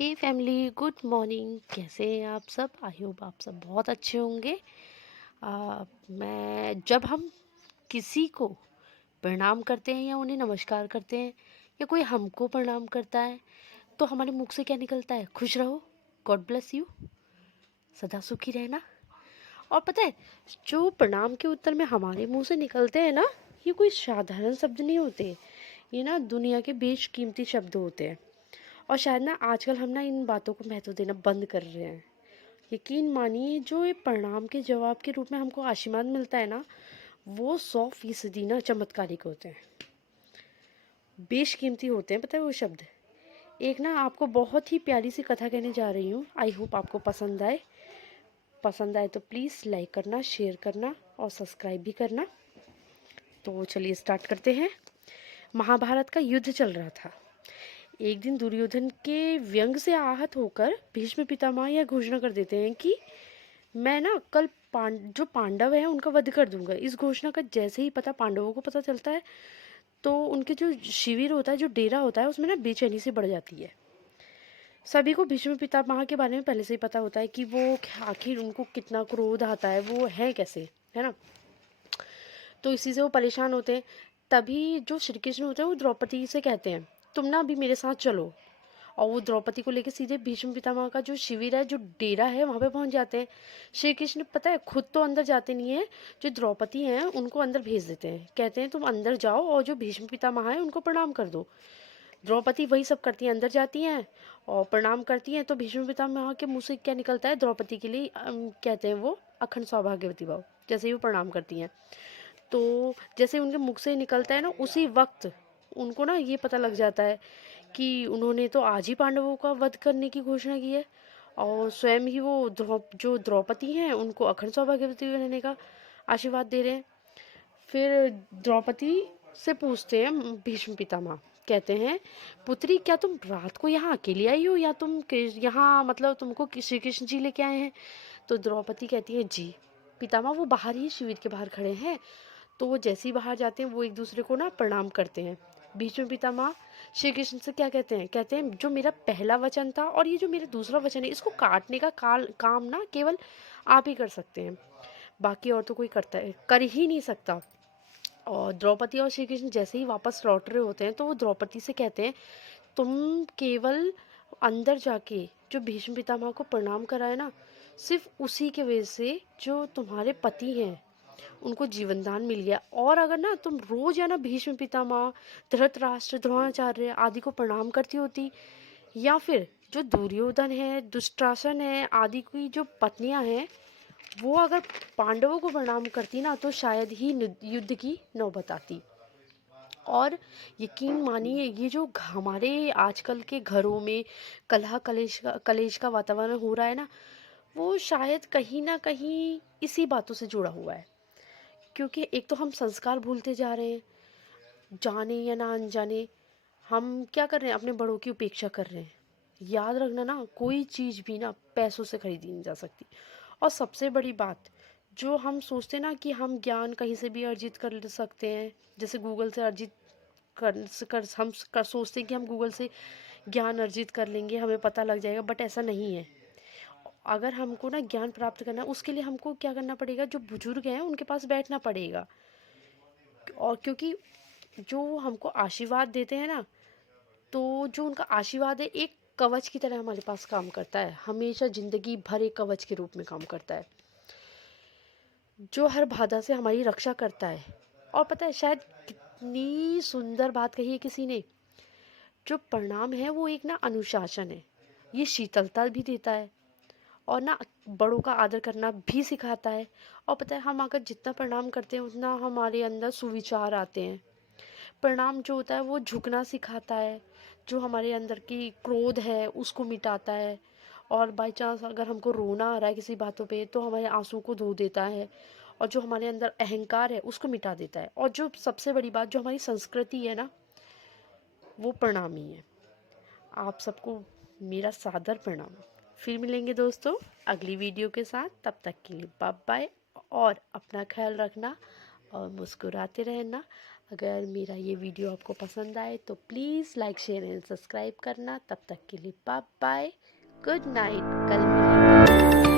हे family, good morning. कैसे हैं आप सब? आई होप आप सब बहुत अच्छे होंगे। मैं जब हम किसी को प्रणाम करते हैं या उन्हें नमस्कार करते हैं या कोई हमको प्रणाम करता है तो हमारे मुख से क्या निकलता है? खुश रहो, गॉड ब्लेस यू, सदा सुखी रहना। और पता है, जो प्रणाम के उत्तर में हमारे मुंह से निकलते हैं ना, ये कोई साधारण शब्द नहीं होते। ये ना दुनिया के बेशकीमती शब्द होते हैं। और शायद ना आजकल हम ना इन बातों को महत्व देना बंद कर रहे हैं। यकीन मानिए, जो ये प्रणाम के जवाब के रूप में हमको आशीर्वाद मिलता है ना, वो 100% ना चमत्कारिक होते हैं, बेशकीमती होते हैं। पता है वो शब्द। एक ना आपको बहुत ही प्यारी सी कथा कहने जा रही हूँ। आई होप आपको पसंद आए तो प्लीज़ लाइक करना, शेयर करना और सब्सक्राइब भी करना। तो चलिए स्टार्ट करते हैं। महाभारत का युद्ध चल रहा था। एक दिन दुर्योधन के व्यंग से आहत होकर भीष्म पितामह यह घोषणा कर देते हैं कि मैं ना कल जो पांडव हैं उनका वध कर दूंगा। इस घोषणा का जैसे ही पांडवों को पता चलता है तो उनके जो शिविर होता है, जो डेरा होता है, उसमें ना बेचैनी से बढ़ जाती है। सभी को भीष्म पितामह के बारे में पहले से ही पता होता है कि वो आखिर उनको कितना क्रोध आता है, वो है कैसे, है ना। तो इसी से वो परेशान होते हैं। तभी जो श्री कृष्ण होते हैं वो द्रौपदी से कहते हैं, तुम ना अभी मेरे साथ चलो। और वो द्रौपदी को लेकर सीधे भीष्म पितामह का जो शिविर है, जो डेरा है, वहाँ पे पहुँच जाते हैं। श्री कृष्ण पता है खुद तो अंदर जाते नहीं है, जो द्रौपदी हैं उनको अंदर भेज देते हैं। कहते हैं तुम अंदर जाओ और जो भीष्म पितामह है उनको प्रणाम कर दो। द्रौपदी वही सब करती हैं, अंदर जाती हैं और प्रणाम करती हैं। तो भीष्म पितामह के मुँह से क्या निकलता है? द्रौपदी के लिए कहते हैं वो अखंड सौभाग्यवती भव, जैसे ही वो प्रणाम करती हैं। तो जैसे उनके मुख से निकलता है ना, उसी वक्त उनको ना ये पता लग जाता है कि उन्होंने तो आज ही पांडवों का वध करने की घोषणा की है। और स्वयं ही वो जो द्रौपदी हैं उनको अखंड सौभाग्यवती रहने का आशीर्वाद दे रहे हैं। फिर द्रौपदी से पूछते हैं भीष्म पितामह, कहते हैं पुत्री, क्या तुम रात को यहाँ अकेली आई हो या तुम यहाँ मतलब तुमको श्री कृष्ण जी लेके आए हैं? तो द्रौपदी कहती है जी पितामह, वो बाहर ही शिविर के बाहर खड़े हैं। तो वो जैसे ही बाहर जाते हैं वो एक दूसरे को ना प्रणाम करते हैं। भीष्म पितामह श्री कृष्ण से क्या कहते हैं? कहते हैं जो मेरा पहला वचन था और ये जो मेरा दूसरा वचन है, इसको काटने का काम ना केवल आप ही कर सकते हैं, बाकी और तो कोई कर ही नहीं सकता। और द्रौपदी और श्री कृष्ण जैसे ही वापस लौट रहे होते हैं तो वो द्रौपदी से कहते हैं तुम केवल अंदर जाके जो भीष्म पितामह को प्रणाम कराए ना, सिर्फ उसी के वजह से जो तुम्हारे पति हैं उनको जीवन दान मिल गया। और अगर ना तुम रोज या ना भीष्म पितामह, धृतराष्ट्र, द्रोणाचार्य आदि को प्रणाम करती होती, या फिर जो दुर्योधन है, दुष्टासन है आदि की जो पत्नियां हैं, वो अगर पांडवों को प्रणाम करती ना, तो शायद ही युद्ध की नौबत आती। और यकीन मानिए, ये जो हमारे आजकल के घरों में कलेश का वातावरण हो रहा है ना, वो शायद कहीं ना कहीं इसी बातों से जुड़ा हुआ है। क्योंकि एक तो हम संस्कार भूलते जा रहे हैं, जाने या ना अनजाने। हम क्या कर रहे हैं? अपने बड़ों की उपेक्षा कर रहे हैं। याद रखना ना, कोई चीज़ भी ना पैसों से खरीदी नहीं जा सकती। और सबसे बड़ी बात, जो हम सोचते ना कि हम ज्ञान कहीं से भी अर्जित कर सकते हैं, जैसे गूगल से अर्जित सोचते हैं कि हम गूगल से ज्ञान अर्जित कर लेंगे, हमें पता लग जाएगा, बट ऐसा नहीं है। अगर हमको ना ज्ञान प्राप्त करना है, उसके लिए हमको क्या करना पड़ेगा? जो बुजुर्ग हैं उनके पास बैठना पड़ेगा। और क्योंकि जो हमको आशीर्वाद देते हैं ना, तो जो उनका आशीर्वाद है एक कवच की तरह हमारे पास काम करता है, हमेशा ज़िंदगी भर एक कवच के रूप में काम करता है, जो हर बाधा से हमारी रक्षा करता है। और पता है, शायद कितनी सुंदर बात कही है किसी ने, जो प्रणाम है वो एक ना अनुशासन है। ये शीतलता भी देता है और ना बड़ों का आदर करना भी सिखाता है। और पता है, हम अगर जितना प्रणाम करते हैं उतना हमारे अंदर सुविचार आते हैं। प्रणाम जो होता है वो झुकना सिखाता है, जो हमारे अंदर की क्रोध है उसको मिटाता है। और बाई चांस अगर हमको रोना आ रहा है किसी बातों पे, तो हमारे आंसू को धो देता है। और जो हमारे अंदर अहंकार है उसको मिटा देता है। और जो सबसे बड़ी बात, जो हमारी संस्कृति है ना, वो प्रणाम ही है। आप सबको मेरा सादर प्रणाम। फिर मिलेंगे दोस्तों अगली वीडियो के साथ। तब तक के लिए बाय बाय। और अपना ख्याल रखना और मुस्कुराते रहना। अगर मेरा ये वीडियो आपको पसंद आए तो please like share and subscribe करना। तब तक के लिए बाय बाय, गुड नाइट, कल मिलेंगे।